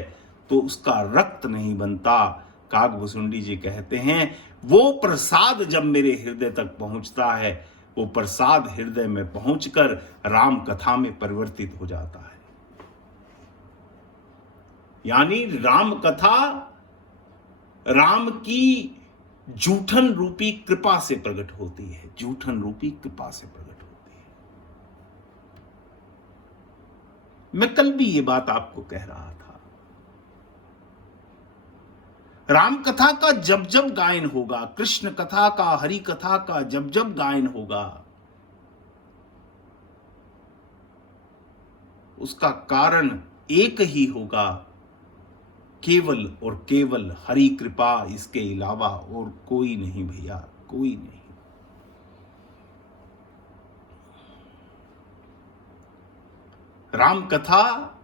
तो उसका रक्त नहीं बनता। काकभुसुंडी जी कहते हैं, वो प्रसाद जब मेरे हृदय तक पहुंचता है, वो प्रसाद हृदय में पहुंचकर राम कथा में परिवर्तित हो जाता है। यानी राम कथा राम की जूठन रूपी कृपा से प्रकट होती है, जूठन रूपी कृपा से प्रकट होती है। मैं कल भी ये बात आपको कह रहा था, राम कथा का जब जब गायन होगा, कृष्ण कथा का, हरि कथा का जब जब गायन होगा, उसका कारण एक ही होगा, केवल और केवल हरि कृपा, इसके अलावा और कोई नहीं भैया, कोई नहीं। राम कथा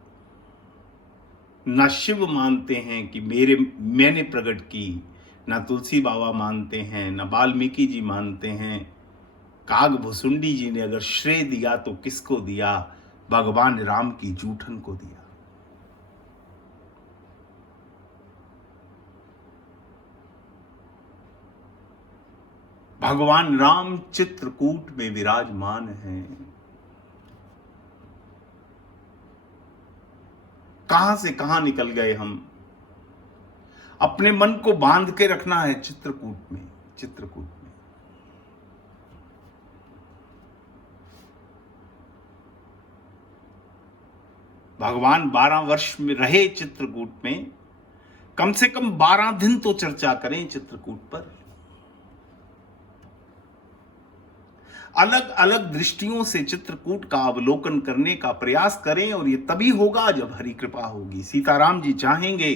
ना शिव मानते हैं कि मैंने प्रकट की, ना तुलसी बाबा मानते हैं, ना वाल्मीकि जी मानते हैं। काग भुसुंडी जी ने अगर श्रेय दिया तो किसको दिया? भगवान राम की जूठन को दिया। भगवान राम चित्रकूट में विराजमान हैं। कहां से कहां निकल गए हम। अपने मन को बांध के रखना है चित्रकूट में, चित्रकूट में। भगवान 12 वर्ष में रहे चित्रकूट में, कम से कम 12 दिन तो चर्चा करें चित्रकूट पर। अलग अलग दृष्टियों से चित्रकूट का अवलोकन करने का प्रयास करें, और ये तभी होगा जब हरि कृपा होगी। सीताराम जी चाहेंगे,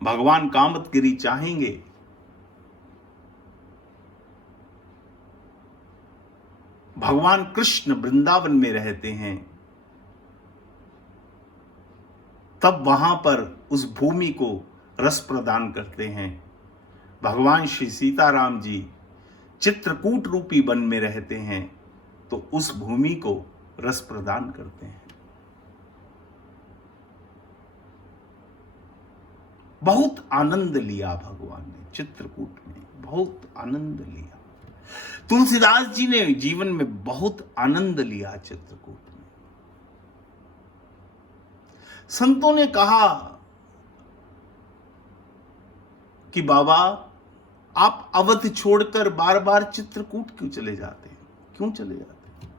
भगवान कामतगिरी चाहेंगे, भगवान कृष्ण वृंदावन में रहते हैं, तब वहां पर उस भूमि को रस प्रदान करते हैं। भगवान श्री सीताराम जी चित्रकूट रूपी वन में रहते हैं, तो उस भूमि को रस प्रदान करते हैं। बहुत आनंद लिया भगवान ने चित्रकूट में, बहुत आनंद लिया। तुलसीदास जी ने जीवन में बहुत आनंद लिया चित्रकूट में। संतों ने कहा कि बाबा आप अवध छोड़कर बार बार चित्रकूट क्यों चले जाते हैं, क्यों चले जाते हैं?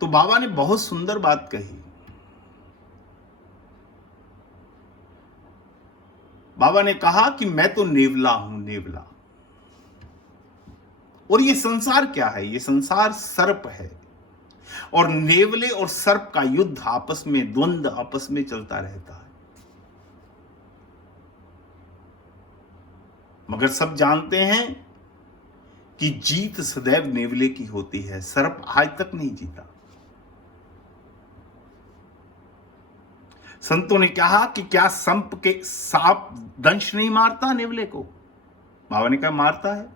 तो बाबा ने बहुत सुंदर बात कही। बाबा ने कहा कि मैं तो नेवला हूं, नेवला। और ये संसार क्या है? ये संसार सर्प है, और नेवले और सर्प का युद्ध आपस में, द्वंद्व आपस में चलता रहता है। मगर सब जानते हैं कि जीत सदैव नेवले की होती है, सर्प आज तक नहीं जीता। संतों ने कहा कि क्या सांप दंश नहीं मारता नेवले को? बाबा ने कहा मारता है।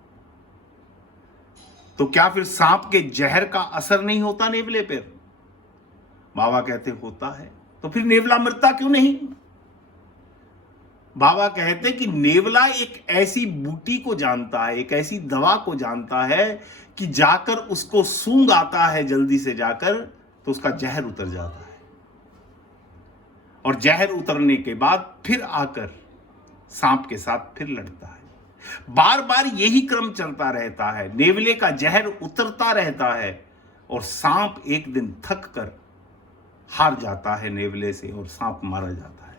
तो क्या फिर सांप के जहर का असर नहीं होता नेवले पर? बाबा कहते होता है। तो फिर नेवला मरता क्यों नहीं? बाबा कहते कि नेवला एक ऐसी बूटी को जानता है, एक ऐसी दवा को जानता है कि जाकर उसको सूंघ आता है, जल्दी से जाकर तो उसका जहर उतर जाता है, और जहर उतरने के बाद फिर आकर सांप के साथ फिर लड़ता है। बार बार यही क्रम चलता रहता है। नेवले का जहर उतरता रहता है, और सांप एक दिन थक कर हार जाता है नेवले से, और सांप मारा जाता है।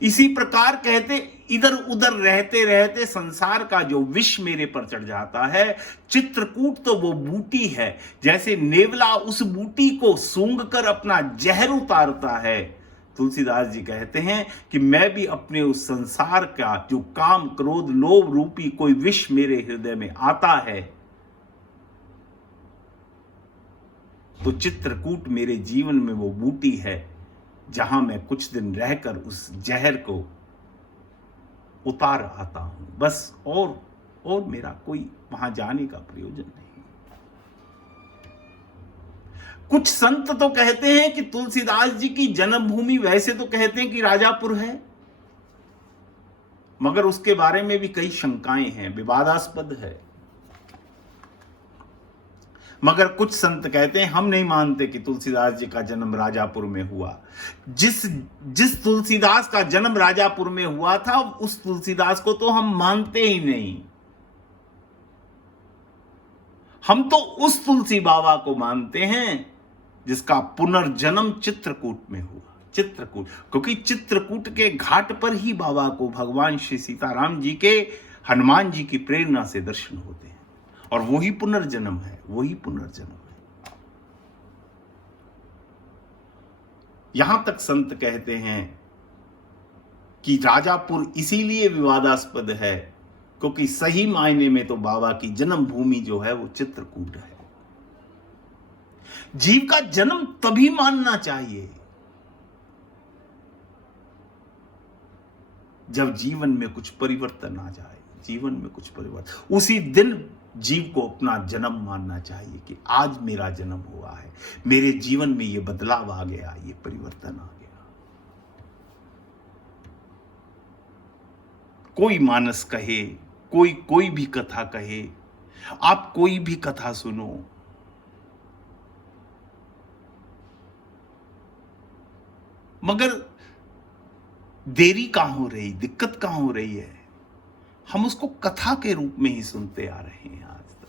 इसी प्रकार कहते इधर उधर रहते रहते संसार का जो विष मेरे पर चढ़ जाता है। चित्रकूट तो वो बूटी है, जैसे नेवला उस बूटी को सूंघ कर अपना जहर उतारता है। तुलसीदास जी कहते हैं कि मैं भी अपने उस संसार का जो काम क्रोध लोभ रूपी कोई विष मेरे हृदय में आता है, तो चित्रकूट मेरे जीवन में वो बूटी है, जहां मैं कुछ दिन रहकर उस जहर को उतार आता हूं, बस। और मेरा कोई वहां जाने का प्रयोजन नहीं। कुछ संत तो कहते हैं कि तुलसीदास जी की जन्मभूमि वैसे तो कहते हैं कि राजापुर है, मगर उसके बारे में भी कई शंकाएं हैं, विवादास्पद है। मगर कुछ संत कहते हैं हम नहीं मानते कि तुलसीदास जी का जन्म राजापुर में हुआ। जिस तुलसीदास का जन्म राजापुर में हुआ था उस तुलसीदास को तो हम मानते ही नहीं। हम तो उस तुलसी बाबा को मानते हैं जिसका पुनर्जन्म चित्रकूट में हुआ। चित्रकूट, क्योंकि चित्रकूट के घाट पर ही बाबा को भगवान श्री सीताराम जी के हनुमान जी की प्रेरणा से दर्शन होते हैं, और वही पुनर्जन्म है, वही पुनर्जन्म है। यहां तक संत कहते हैं कि राजापुर इसीलिए विवादास्पद है क्योंकि सही मायने में तो बाबा की जन्मभूमि जो है वो चित्रकूट है। जीव का जन्म तभी मानना चाहिए जब जीवन में कुछ परिवर्तन आ जाए, जीवन में कुछ परिवर्तन, उसी दिन जीव को अपना जन्म मानना चाहिए कि आज मेरा जन्म हुआ है, मेरे जीवन में ये बदलाव आ गया, ये परिवर्तन आ गया। कोई मानस कहे, कोई भी कथा कहे, आप कोई भी कथा सुनो, मगर देरी कहां हो रही, दिक्कत कहां हो रही है? हम उसको कथा के रूप में ही सुनते आ रहे हैं आज तक।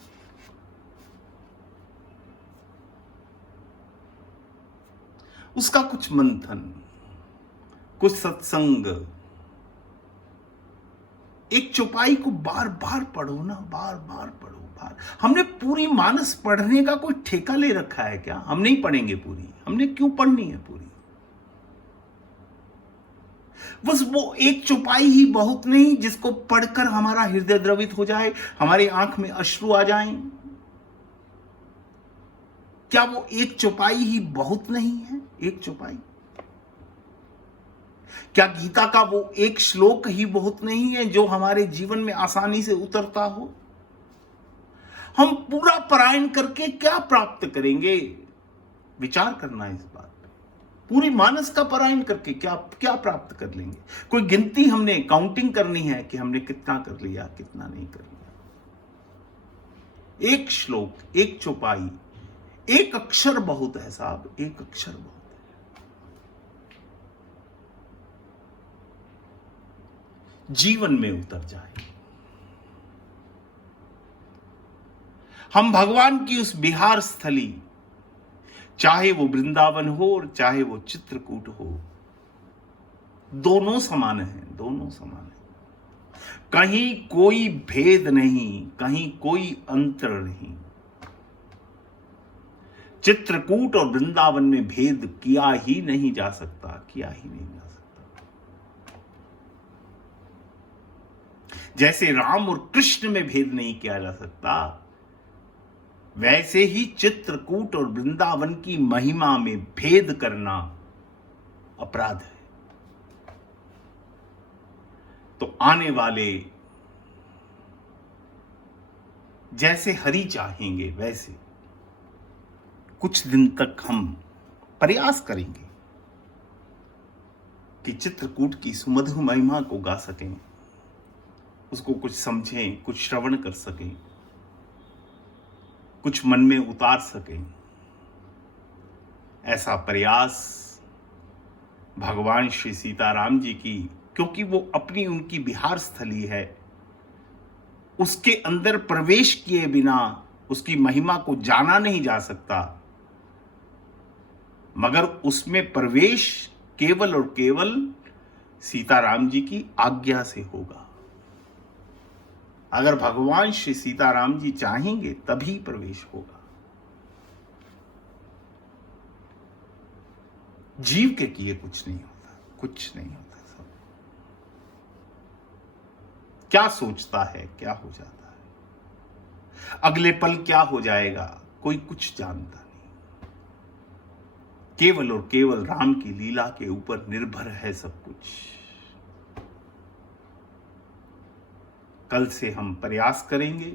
उसका कुछ मंथन, कुछ सत्संग, एक चौपाई को बार बार पढ़ो ना, बार बार पढ़ो। हमने पूरी मानस पढ़ने का कोई ठेका ले रखा है क्या? हम नहीं पढ़ेंगे पूरी, हमने क्यों पढ़नी है पूरी? बस वो एक चौपाई ही बहुत नहीं जिसको पढ़कर हमारा हृदय द्रवित हो जाए, हमारी आंख में अश्रु आ जाएं। क्या वो एक चौपाई ही बहुत नहीं है? एक चौपाई? क्या गीता का वो एक श्लोक ही बहुत नहीं है जो हमारे जीवन में आसानी से उतरता हो? हम पूरा पारायण करके क्या प्राप्त करेंगे? विचार करना इस बात पे। पूरी मानस का पारायण करके क्या क्या प्राप्त कर लेंगे? कोई गिनती हमने काउंटिंग करनी है कि हमने कितना कर लिया, कितना नहीं कर लिया। एक श्लोक, एक चौपाई, एक अक्षर बहुत है साहब, एक अक्षर बहुत है। जीवन में उतर जाए। हम भगवान की उस बिहार स्थली, चाहे वो वृंदावन हो और चाहे वो चित्रकूट हो, दोनों समान हैं, दोनों समान हैं। कहीं कोई भेद नहीं, कहीं कोई अंतर नहीं। चित्रकूट और वृंदावन में भेद किया ही नहीं जा सकता, किया ही नहीं जा सकता। जैसे राम और कृष्ण में भेद नहीं किया जा सकता, वैसे ही चित्रकूट और वृंदावन की महिमा में भेद करना अपराध है। तो आने वाले जैसे हरि चाहेंगे वैसे कुछ दिन तक हम प्रयास करेंगे कि चित्रकूट की सुमधुर महिमा को गा सकें, उसको कुछ समझें, कुछ श्रवण कर सकें, कुछ मन में उतार सकें। ऐसा प्रयास भगवान श्री सीताराम जी की, क्योंकि वो अपनी उनकी बिहार स्थली है, उसके अंदर प्रवेश किए बिना उसकी महिमा को जाना नहीं जा सकता, मगर उसमें प्रवेश केवल और केवल सीताराम जी की आज्ञा से होगा। अगर भगवान श्री सीताराम जी चाहेंगे तभी प्रवेश होगा। जीव के किए कुछ नहीं होता, कुछ नहीं होता। सब क्या सोचता है क्या हो जाता है, अगले पल क्या हो जाएगा कोई कुछ जानता नहीं। केवल और केवल राम की लीला के ऊपर निर्भर है सब कुछ। कल से हम प्रयास करेंगे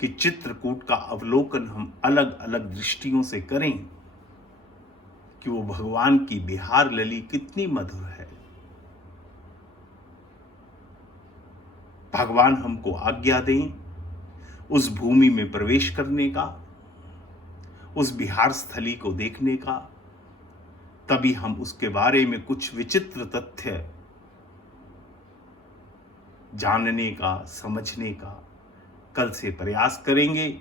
कि चित्रकूट का अवलोकन हम अलग अलग दृष्टियों से करें कि वो भगवान की बिहार लली कितनी मधुर है। भगवान हमको आज्ञा दें उस भूमि में प्रवेश करने का, उस बिहार स्थली को देखने का, तभी हम उसके बारे में कुछ विचित्र तथ्य जानने का, समझने का कल से प्रयास करेंगे।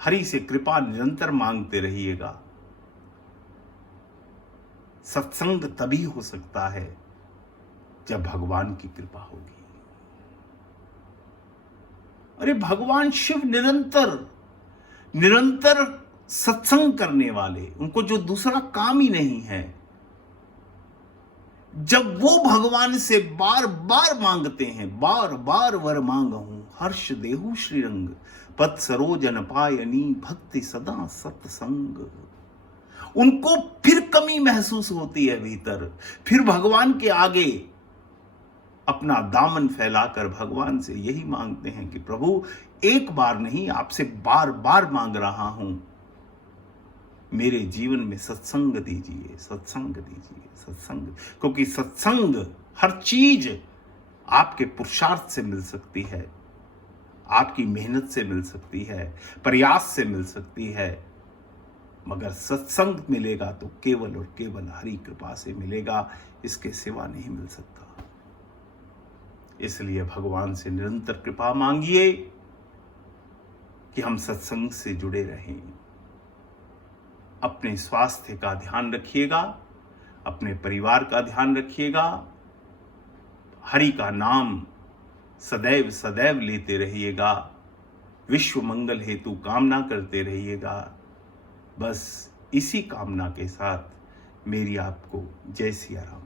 हरि से कृपा निरंतर मांगते रहिएगा। सत्संग तभी हो सकता है जब भगवान की कृपा होगी। अरे भगवान शिव निरंतर सत्संग करने वाले, उनको जो दूसरा काम ही नहीं है, जब वो भगवान से बार बार मांगते हैं, बार बार वर मांगहूं हर्ष देहु श्रीरंग पद सरोजन पायनी भक्ति सदा सत्संग, उनको फिर कमी महसूस होती है भीतर, फिर भगवान के आगे अपना दामन फैलाकर भगवान से यही मांगते हैं कि प्रभु एक बार नहीं, आपसे बार बार मांग रहा हूं, मेरे जीवन में सत्संग दीजिए, सत्संग दीजिए, सत्संग। क्योंकि सत्संग हर चीज आपके पुरुषार्थ से मिल सकती है, आपकी मेहनत से मिल सकती है, प्रयास से मिल सकती है, मगर सत्संग मिलेगा तो केवल और केवल हरि कृपा से मिलेगा, इसके सिवा नहीं मिल सकता। इसलिए भगवान से निरंतर कृपा मांगिए कि हम सत्संग से जुड़े रहें। अपने स्वास्थ्य का ध्यान रखिएगा, अपने परिवार का ध्यान रखिएगा, हरि का नाम सदैव सदैव लेते रहिएगा, विश्व मंगल हेतु कामना करते रहिएगा। बस इसी कामना के साथ मेरी आपको जय सिया राम।